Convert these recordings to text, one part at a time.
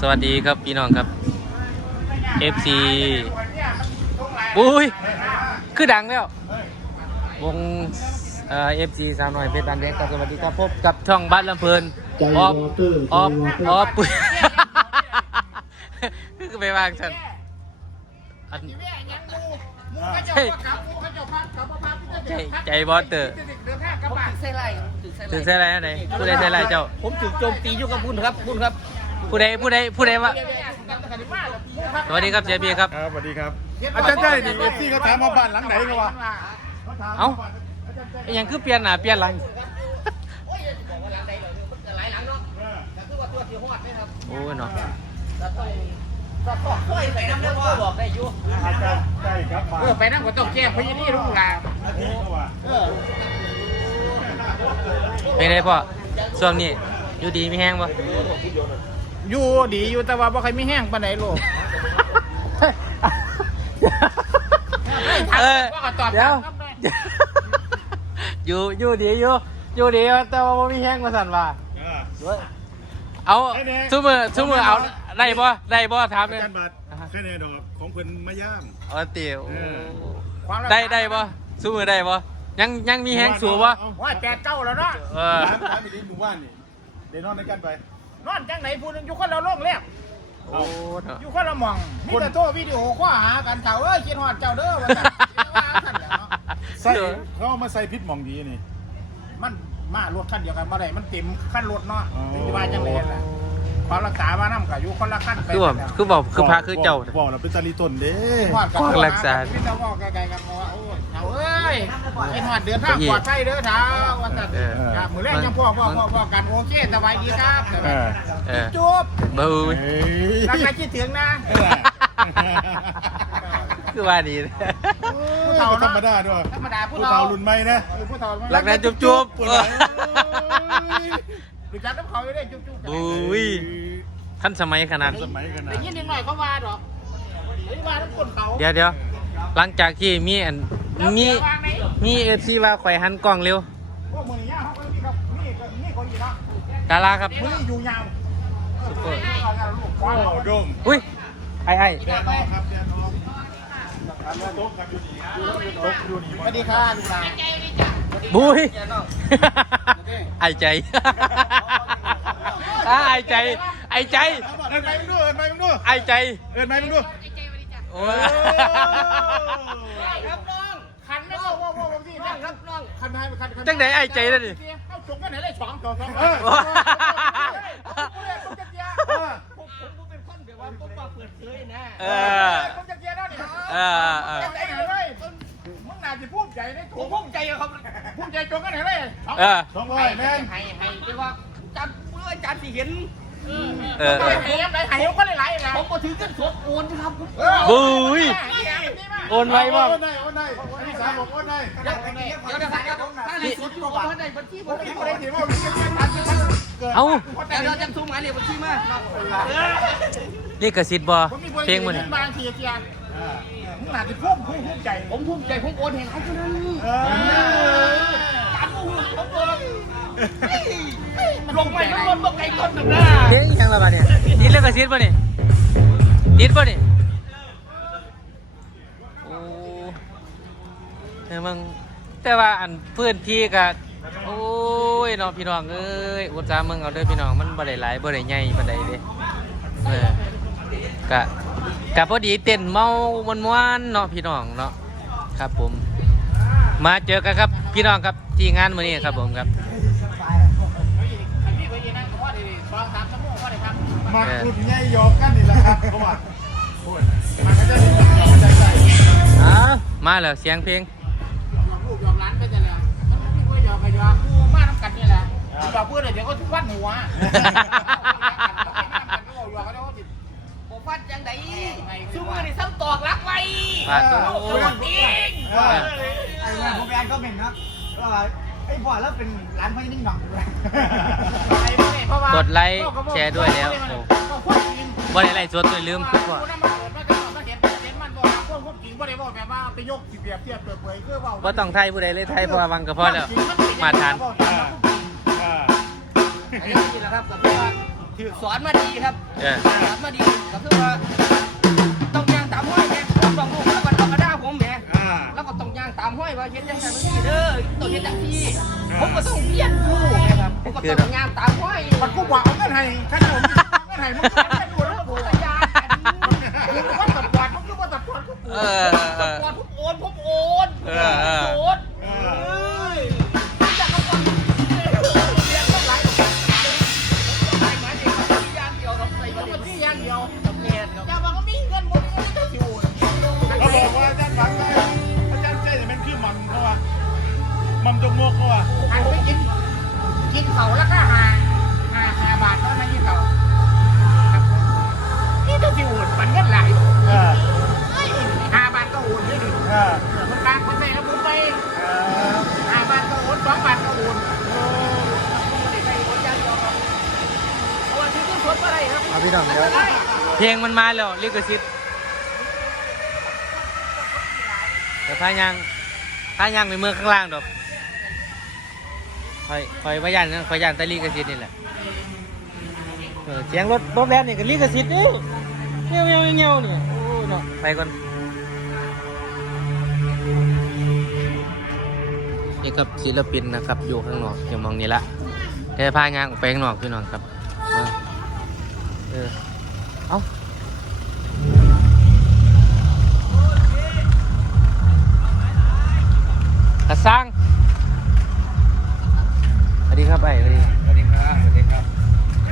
สวัสดีครับพี่น้องครับ FC อุ้ย คือดังแล้ว วงเอ่อฟซีสาวน้อยเพชรบานแดงครับสวัสดีครับพบกับช่องบ้านลำเพลินใจออฟวอเตอร์ออฟใจวอเตอร์ออฟปุ๊ยคือไปวางฉันอันใช่ใจใจบอสเตอร์ใส่ไรถึงใช่ไรอันไหนผู้ใดใช่ไรเจ้า ผมถูกโจมตีอยู่กับบุญครับบุญครับ ผู้ใดผู้ใดผู้ใดวะสวัสดีครับเจบีครับ ครับสวัสดีครับ อาจารย์ใช่ดิเอฟซีเขาถามมาบ้านหลังไหนกันวะเอ้าอิหยังคือเปลี่ยนหน้าเปลี่ยนหลังหลายหลังเนาะก็คือว่าตัวที่ฮอดนี่ครับโอ้ยเนาะก็ต้องก็ต้องเคยไปน้ำเลือดบอกได้อยู่อาจารย์ใช่ครับบ้านเออไปนั่งก็ต้องแก้พญานี่ลูกหลานอาทิตย์เขาว่าเออเป็นไงพ่อช่วงนี้อยู่ดีมีแห้งปะ อยู่ดีอยู่แต่ว่าบ่เคยมีแห้งปานใดลูกเออว่าก็ตอบเดี๋ยวตามคำได้อยู่อยู่ดีอยู่อยู่ดีแต่ว่าบ่มีแห้งมาสั่นว่าเออเอาทุกมือทุกมือเอาได้บ่ได้บ่ถามอาเลยจารย์บัตรแค่ในดอกของเพิ่นมาย่ามเอาเตี๋ยวเออความรักได้ได้บ่ทุกมือได้บ่ยังยังมีแห้งสูบบ่ว่าแปดเก้าแล้วเนาะเออถามถามอีกนิดหมู่บ้านนี่เดี๋ยวนอนด้วยกันไป นอนจังไหนพูดอยู่คนละโลกแล้วโอ้เนาะอยู่คนละหม่องมีแต่โทรวิดีโอคว้าหากันเถ่าเอ้ยคิดฮอดเจ้าเด้อว่าซั่นว่าซั่นแหละเนาะใส่เขาเอามาใส่พิษหมองดีนี่ มันมารถคันเดียวกันบ่ได้มันเต็มคันรถเนาะอ๋อสิว่าจังได๋ล่ะ ความรักษามานํก็อยู่คนละคันไปคือบอกคือบอกคือพระคือเจ้าบอกเราเป็นตาลีต้นเด้ฮอดกับความรักษา พี่เจ้าบอกไกลๆกันว่าโอ้ยเถ่าเอ้ยคิดฮอดเดือนทางปลอดภัยเด้อเถ่าว่าซั่นเออครับมื้อแรกจังพ่อพ่อพ่อพ่อกันโอเคสบายดีครับเออเออจุ๊บบูเฮ้ยรักใครคิดถึงนะเออคือว่าดีผู้เท่าเฒ่าธรรมดาด้วยธรรมดาผู้ผู้เฒ่าเฒ่ารุ่นใหม่นะเออผู้เฒ่ารักนะจุ๊บจุ๊บปวด หลังดูจักน้ำเขาอยู่ได้จุ๊บจุ๊บบูยท่านสมัยขนาด สมัยกันนะได้ยินนิดหน่อยเขาว่าดอกเฮ้ยว่าน้ำคนเขาเดี๋ยวเดี๋ยวหลังจากที่มีอันมีมีเอฟซีว่าข่อยหันกล้องเร็วพวกมือเนี่ยเขาก็มีครับนี่ก็นี่คนอีกเนาะดาราครับมือนี่อยู่ยาวซุปเปอร์โอ้โดมอุ้ยไอ้ไอ้แดนออกครับแดนออกครับโต๊ะครับอยู่นี่โต๊ะอยู่นี่สวัสดีค่ะลูกหลาน บุ้ยไอ้ใจอ่าไอ้ใจไอ้ใจเอินไปมึงดูเอินไปมึงดูไอ้ใจเอินไปมึงดูโอ้ยครับน้องคันไม่ว่าว่าว่าพี่นั่งครับน้องคันให้คันคันจังไหนไอ้ใจแล้วดิเอาจงกันไหนเลยสองสองสองเออผมผมเป็นคนแบบว่าผมมาเปิดเผยนะเออ ใจจงกันไหนเลยเออ สองร้อยแม่นให้ให้ไปว่าจัดเมื่อจัดที่เห็นเออ ไปไหนไปไหนก็หลายๆนะผมก็ถือกันสดโอนนะครับบุ้ยโอนไว้บ้างโอนได้โอนได้อันนี้สามบอกโอนได้เดี๋ยวเดี๋ยวนะครับถ้าในสดอยู่ผมให้บัญชีผมไม่ได้ถือว่ามีเงินพันเกิดเอ้าเดี๋ยวเราจะทุ่มหมายเลขบัญชีมานี่กระสิทธิ์บ่เพลงมันเงินี่นบางทีเกียร์ มึงน่าจะพุ่มพุ่มภูมิใจผมภูมิใจผมโอนให้เขาเท่านั้นเออตามผมผมเบิกลงไปมันลดลงไกลต้นหนึ่งนะเพลงอีหยังละบ้าเนี่ยติดแล้วกระสิทธิ์ป่ะนี่ติดป่ะนี่โอ้แต่มึงแต่ว่าอันพื้นที่ก็โอ้ยน้องพี่น้องเอ้ยอุตส่าห์มึงเอาเด้อพี่น้องมันบ่ได้หลายบ่ได้ใหญ่ปานใดเด้เออกะ กะพอดีเต้นเมาม่วนๆเนาะพี่น้องเนาะครับผม มาเจอกันครับ พี่น้องครับที่งานมื้อนี้ครับผมครับพี่ไปยืนนั่งก็พอดีสองสามชั่วโมงก็ได้ครับมักรุ่นใหญ่หยอกกันนี่แหละครับเพราะว่าโอ้ยมันก็จะได้ใจใจอ้าวมาแล้วเสียงเพลงยอมลูกยอมร้านไปแต่แล้วมันไม่คุยยอมไปยอมกูมาทำกันนี่แหละยอมเพื่อนเดี๋ยวก็ทุกวันหัวผม ฟัดยังไงชูมือนี่ซ้ำตอกรักไว้พาตัวโอ้ยจริงเออไอ้เนี่ยผมไปอ่านคอมเมนต์ครับว่าไอ้พ่อแล้วเป็นร้านพ่อยิ่งหน่องด้วยกดไลค์แชร์ด้วยแล้วโอ้บ่ได้ไลค์สดตัวลืมคือว่าไปยกสิเปรียบเทียบเปรียบเผยคือว่าบ่ต้องไทยผู้ใดเลยไทยเพราะว่าวังก็พอแล้วมาทาน อ่าอ่าอันนี้จริงนะครับกับว่าถือสอนมาดีครับเออ สอนมาดีก็คือว่าต้องย่างตามห้อยแม่ผมต้องลูกแล้วก็ต้องกระด้าผมแม่อ่า แล้วก็ต้องย่างตามห้อยว่าเฮ็ดจังซั่นจังซี่เด้อต้องเฮ็ดจังซี่ผมก็ต้องเรียนรู้ไงครับผมก็ต้องย่างตามห้อยมันกูบอกเอาเงินให้ข้าผมเงินให้มึงก็ไม่ดูแล้วผกูมก็ย่างกันผมก็ตัดปอดผมก็ว่าตัดปอดผมเออเอตัดอปอดผมโอนผมโอน เออเอ พี่น้องเดี๋ยวเพลงมันมาแล้วลิขสิทธิ์เดี๋ยวพายังพายังไปเมืองข้างล่างดอกคอยคอยว่ายันคอยยันแต่ลิขสิทธิ์นี่แหละเออเสียงรถรถแล่นนี่ก็ลิขสิทธิ์นี่เงี้ยวเงี้ยวเงี้ยวนี่โอ้ยเนาะไปก่อนนี่ครับศิลปินนะครับอยู่ข้างนอกอย่ามองนี่ละเดี๋ยวพายางออกไปข้างนอกพี่น้องครับ ออ เอากระซังสวัสดีครับไอ้สวัสดีสวัสดีครับ สวัสดีครับ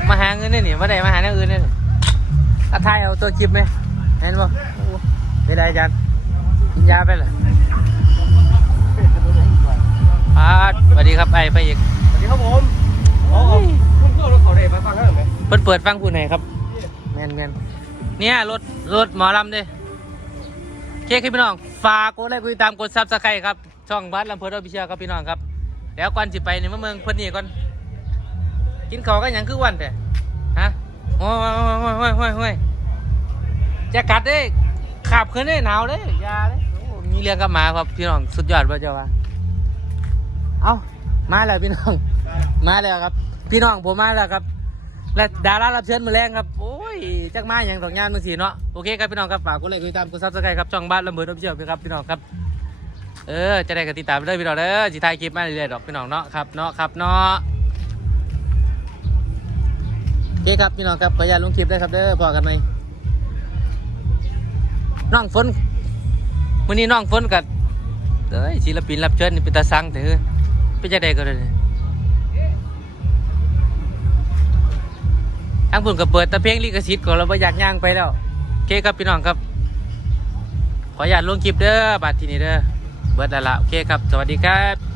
มาหาเงินเนี่ยนี่มาได้มาหาเงินอื่นเนี่ยนี่อาทายเอาตัวคลิปไหมเห็นบ่โอ้ไม่ได้อาจารย์กินยาไปเลยอ่าสวัสดีครับไอ้ไปอีกสวัสดีครับผมอ๋อคุณเพื่อนรถเขาได้มาฟังกันไหมเปิดเปิดฟังผู้ไหนครับ แมนแมนเนี่ยรถรถหมอลำเด้เคคพี่น้องฝากกดไลค์กดติดตามกดซับสไครต์ครับช่องบัสลำเพลินออฟิเชียลครับพี่น้องครับ แล้วก่อนสิไปในเมืองเพิ่นนี่ก่อนกินข้าวกันยังคือวันแต่ฮะโอ้ยโอ้ยโอ้ยโอ้ยโอ้ยจะกัดเด้ขับขึ้นเด้หนาวเด้ยาเด้มีเรื่องกับหมาครับพี่น้องสุดยอดป่ะเจ้าวะเอ้ามาแล้วพี่น้อง มาแล้วครับ พี่น้องผมมาแล้วครับ และดารารับเชิญมือแรงครับโอ้ ยจักมาอย่างดอกงานมือสีเนาะโอเคครับพี่น้องครับฝากกดไลค์กดติดตามกดซับสไครต์ครับช่องบ้านลำเบิดออฟฟิเชียลครับพี่น้องครับเออจะได้กดติดตามได้พี่น้องเด้อจิถ่ายคลิปมาเรื่อยๆดอกพี่น้องเนาะครับเนาะครับเนาะโอเคครับพี่น้องครับขออนุญาตลงคลิปได้ครับเด้อพอกันไหมน้องฝนวันนี้น้องฝนกับเอ้ยศิลปินรับเชิญนี่เป็นตาสังแต่เฮ้ยเป็นจะได้ก็เล ทางผุนก็เปิดตะเพียงลิขสิทธิ์ของเราไม่อยากย่างไปแล้วโอเคครับพี่น้องครับ ขออนุญาตลงคลิปเด้อบัดทีนี้เด้อเบิดล้วละโอเคครับ สวัสดีครับ